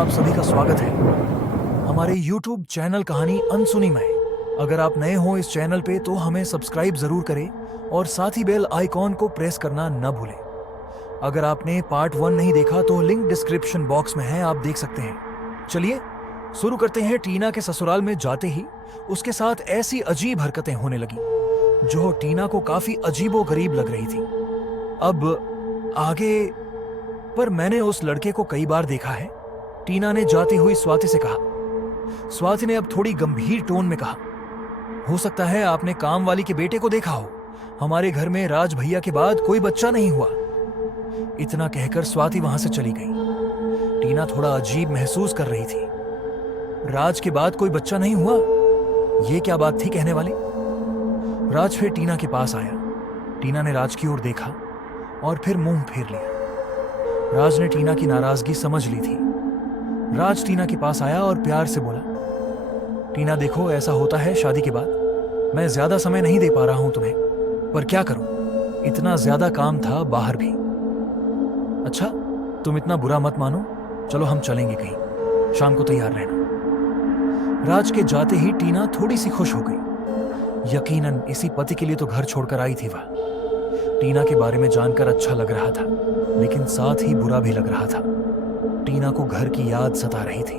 आप सभी का स्वागत है हमारे YouTube चैनल कहानी अनसुनी में। अगर आप नए हो इस चैनल पे तो हमें सब्सक्राइब जरूर करें और साथ ही बेल आइकॉन को प्रेस करना न भूलें। अगर आपने पार्ट 1 नहीं देखा तो लिंक डिस्क्रिप्शन बॉक्स में है, आप देख सकते हैं। चलिए शुरू करते हैं। टीना के ससुराल में जाते ही उसके साथ ऐसी अजीब हरकतें होने लगी जो टीना को काफी अजीबो गरीब लग रही थी। अब आगे पर मैंने उस लड़के को कई बार देखा है, टीना ने जाती हुई स्वाति से कहा। स्वाति ने अब थोड़ी गंभीर टोन में कहा, हो सकता है आपने काम वाली के बेटे को देखा हो। हमारे घर में राज भैया के बाद कोई बच्चा नहीं हुआ। इतना कहकर स्वाति वहां से चली गई। टीना थोड़ा अजीब महसूस कर रही थी। राज के बाद कोई बच्चा नहीं हुआ, ये क्या बात थी कहने वाली। राज फिर टीना के पास आया। टीना ने राज की ओर देखा और फिर मुंह फेर लिया। राज ने टीना की नाराजगी समझ ली थी। राज टीना के पास आया और प्यार से बोला, टीना देखो, ऐसा होता है शादी के बाद। मैं ज्यादा समय नहीं दे पा रहा हूं तुम्हें, पर क्या करूं, इतना ज्यादा काम था बाहर भी। अच्छा तुम इतना बुरा मत मानो, चलो हम चलेंगे कहीं, शाम को तैयार रहना। राज के जाते ही टीना थोड़ी सी खुश हो गई। यकीनन इसी पति के लिए तो घर छोड़कर आई थी वह। टीना के बारे में जानकर अच्छा लग रहा था, लेकिन साथ ही बुरा भी लग रहा था। टीना को घर की याद सता रही थी।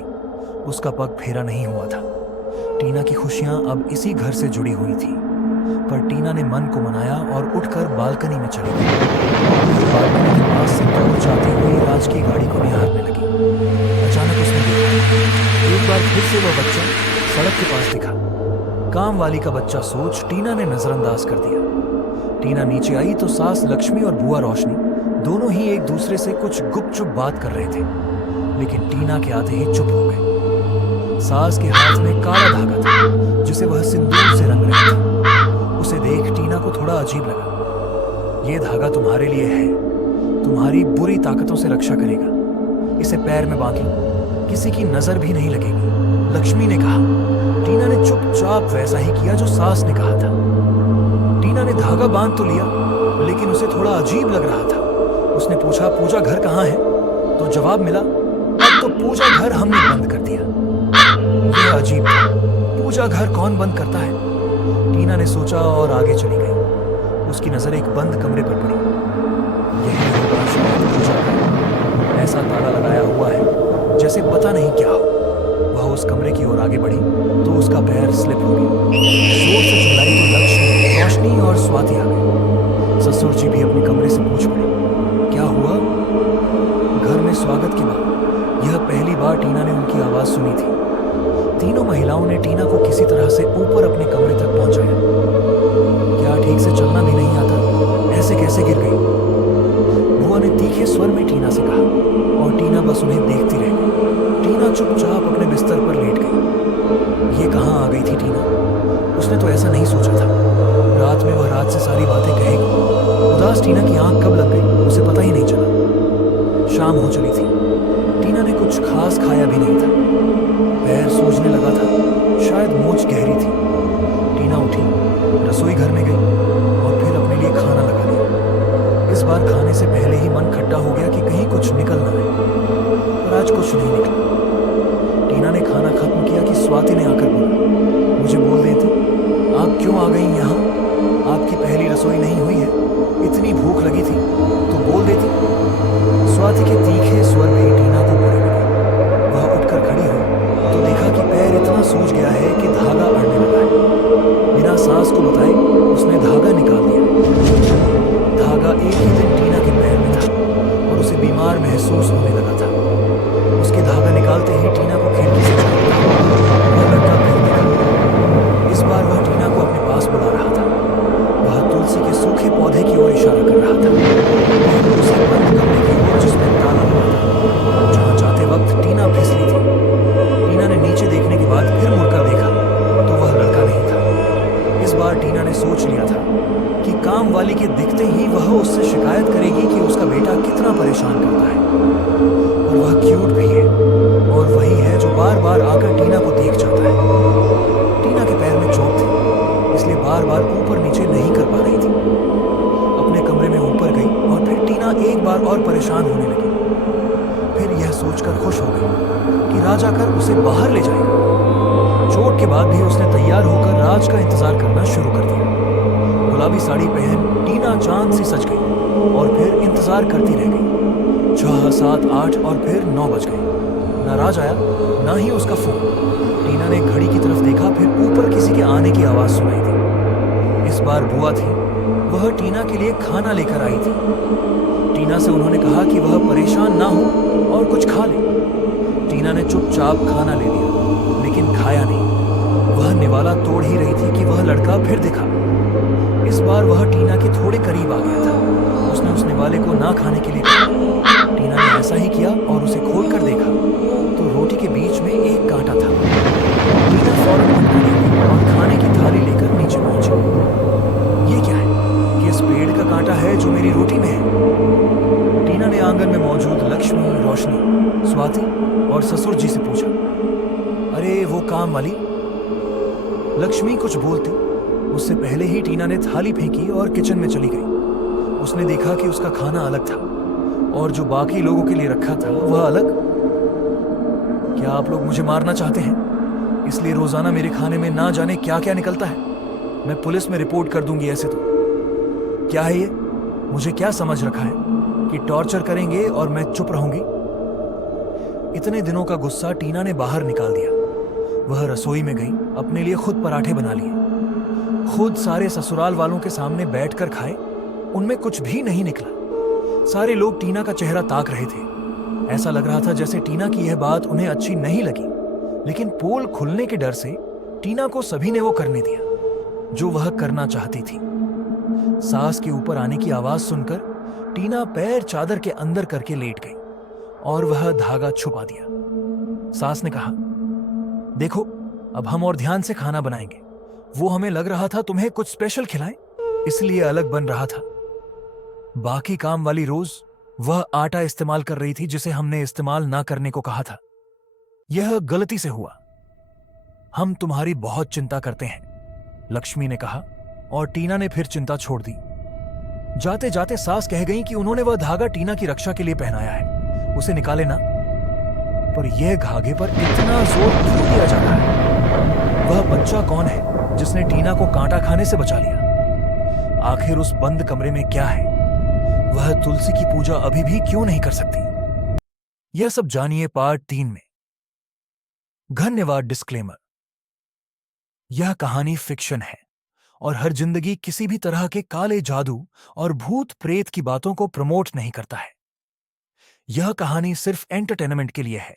उसका पग फेरा नहीं हुआ था। टीना की खुशियां अब इसी घर से जुड़ी हुई थी। पर टीना ने मन को मनाया और उठकर बालकनी में चली गई। बालकनी के पास से दूर जाती हुई राज की गाड़ी को निहारने लगी। अचानक उसने देखा, एक बार फिर से वह बच्चा सड़क के पास दिखा। काम वाली का बच्चा सोच टीना ने नजरअंदाज कर दिया। टीना नीचे आई तो सास लक्ष्मी और बुआ रोशनी दोनों ही एक दूसरे से कुछ गुपचुप बात कर रहे थे, लेकिन टीना के आते ही चुप हो गए। सास के हाथ में काला धागा था जिसे वह सिंदूर से रंग रही थी। उसे देख टीना को थोड़ा अजीब लगा। यह धागा तुम्हारे लिए है, तुम्हारी बुरी ताकतों से रक्षा करेगा। इसे पैर में बांध लो, किसी की नजर भी नहीं लगेगी, लक्ष्मी ने कहा। टीना ने चुपचाप वैसा ही किया जो सास ने कहा था। टीना ने धागा बांध तो लिया, लेकिन उसे थोड़ा अजीब लग रहा था। उसने पूछा, पूजा घर कहाँ है? तो जवाब मिला, अब तो पूजा घर हमने बंद कर दिया। यह अजीब था, पूजा घर कौन बंद करता है? टीना ने सोचा और आगे चली गई। उसकी नजर एक बंद कमरे पर पड़ी। यही होगा शायद पूजा घर। ऐसा ताला लगाया हुआ है जैसे पता नहीं क्या हो। वह उस कमरे की ओर आगे बढ़ी तो उसका पैर स्लिप हो गया। जोर से चिल्लाई तो लक्ष्मी, रोशनी और स्वाति आ गई। ससुर जी भी अपने कमरे से पूछ पड़े, क्या हुआ? घर में स्वागत के बाद यह पहली बार टीना ने उनकी आवाज सुनी थी। तीनों महिलाओं ने टीना को किसी तरह से ऊपर अपने कमरे तक पहुंचाया। क्या ठीक से चलना भी नहीं आता? ऐसे कैसे गिर गई? बुआ ने तीखे स्वर में टीना से कहा और टीना बस उन्हें देखती रह गई। टीना चुपचाप अपने बिस्तर पर लेट गई। ये कहाँ आ गई थी टीना? उसने तो ऐसा नहीं सोचा था। रात में वह रात से सारी बातें कहेगी। उदास टीना की आंख कब लग गई उसे पता ही नहीं चला। शाम हो चली थी। टीना ने कुछ खास खाया भी नहीं था। पैर सूजने लगा था, शायद मोच गहरी थी। टीना उठी, रसोई घर में गई और फिर अपने लिए खाना लगा लिया। इस बार खाने से पहले ही मन खट्टा हो गया कि कहीं कुछ निकल ना आए, पर आज कुछ नहीं निकला। टीना ने खाना खत्म किया कि स्वाति ने आकर बोला, मुझे बोल देती, आप क्यों आ गई यहाँ? आपकी पहली रसोई नहीं हुई है? इतनी भूख लगी थी तो बोल देती। स्वाति के तीखे स्वर भी टीना को बुरे लगे। वह उठकर खड़ी हुई तो देखा कि पैर इतना सूज गया है कि धागा अड़ने लगा है। बिना सास को बताए उसने धागा निकाल दिया। धागा एक ही दिन टीना के पैर में था और उसे बीमार महसूस होने लगा था। उसके धागा निकालते ही टीना को खिड़की से झाँका। वह लड़का फिर दिखा। इस बार वह टीना को अपने पास बुला रहा था। वह तुलसी के सूखे पौधे की ओर इशारा कर रहा था, उसे बंद कमरे की ओर जिसमें ताला लगा था। जहां जाते वक्त टीना फिसली थी। टीना ने नीचे देखने के बाद फिर मुड़कर देखा तो वह लड़का नहीं था। इस बार टीना ने सोच लिया था कि काम वाली के दिखते ही वह उससे शिकायत करेगी कि उसका बेटा कितना परेशान करता है। और वह क्यूट भी है और वही है जो बार बार आकर टीना को देख जाता है। टीना के पैर में चोट थी, इसलिए बार बार ऊपर नीचे नहीं कर पा रही थी। अपने कमरे में ऊपर गई और फिर टीना एक बार और परेशान होने लगी। फिर यह सोचकर खुश हो गई कि राज आकर उसे बाहर ले जाएगा। चोट के बाद भी उसने तैयार होकर राज का इंतजार करना शुरू कर दिया। गुलाबी साड़ी पहन टीना चांद सी सज गई और फिर इंतजार करती रह गई। 6, 7, 8 और फिर 9 बज गए। ना राज आया, ना ही उसका फोन। टीना ने घड़ी की तरफ देखा, फिर ऊपर किसी के आने की आवाज सुनाई दी। इस बार बुआ थी। वह टीना के लिए खाना लेकर आई थी। टीना से उन्होंने कहा कि वह परेशान ना हो और कुछ खा ले। टीना ने चुपचाप खाना ले लिया, लेकिन खाया नहीं। वह निवाला तोड़ ही रही थी कि वह लड़का फिर दिखा। इस बार वह टीना के थोड़े करीब आ गया था। उसने उस निवाले को ना खाने के लिए कहा। टीना ने ऐसा ही किया और उसे खोलकर देखा तो रोटी के बीच में एक कांटा था। टीना फौरन भटक गई और खाने की थाली लेकर नीचे पहुंची। ये क्या है? किस पेड़ का कांटा है जो मेरी रोटी में है? टीना ने आंगन में मौजूद लक्ष्मी, रोशनी, स्वाति और ससुर जी से पूछा। अरे वो काम वाली। लक्ष्मी कुछ बोलती उससे पहले ही टीना ने थाली फेंकी और किचन में चली गई। उसने देखा कि उसका खाना अलग था और जो बाकी लोगों के लिए रखा था वह अलग। क्या आप लोग मुझे मारना चाहते हैं? इसलिए रोजाना मेरे खाने में ना जाने क्या क्या निकलता है। मैं पुलिस में रिपोर्ट कर दूंगी। ऐसे तो क्या है ये? मुझे क्या समझ रखा है कि टॉर्चर करेंगे और मैं चुप रहूंगी? इतने दिनों का गुस्सा टीना ने बाहर निकाल दिया। वह रसोई में गई, अपने लिए खुद पराठे बना लिए। खुद सारे ससुराल वालों के सामने बैठकर खाए। उनमें कुछ भी नहीं निकला। सारे लोग टीना का चेहरा ताक रहे थे। ऐसा लग रहा था जैसे टीना की यह बात उन्हें अच्छी नहीं लगी, लेकिन पोल खुलने के डर से टीना को सभी ने वो करने दिया जो वह करना चाहती थी। सास के ऊपर आने की आवाज सुनकर टीना पैर चादर के अंदर करके लेट गई और वह धागा छुपा दिया। सास ने कहा, देखो अब हम और ध्यान से खाना बनाएंगे। वो हमें लग रहा था तुम्हें कुछ स्पेशल खिलाएं, इसलिए अलग बन रहा था। बाकी काम वाली रोज वह आटा इस्तेमाल कर रही थी जिसे हमने इस्तेमाल ना करने को कहा था। यह गलती से हुआ। हम तुम्हारी बहुत चिंता करते हैं, लक्ष्मी ने कहा और टीना ने फिर चिंता छोड़ दी। जाते जाते सास कह गई कि उन्होंने वह धागा टीना की रक्षा के लिए पहनाया है, उसे निकाले ना। पर यह धागे पर इतना जोर क्यों दिया जा रहा है? वह बच्चा कौन है जिसने टीना को कांटा खाने से बचा लिया? आखिर उस बंद कमरे में क्या है? वह तुलसी की पूजा अभी भी क्यों नहीं कर सकती? यह सब जानिए पार्ट 3 में। धन्यवाद। डिस्क्लेमर, यह कहानी फिक्शन है और हर जिंदगी किसी भी तरह के काले जादू और भूत प्रेत की बातों को प्रमोट नहीं करता है। यह कहानी सिर्फ एंटरटेनमेंट के लिए है।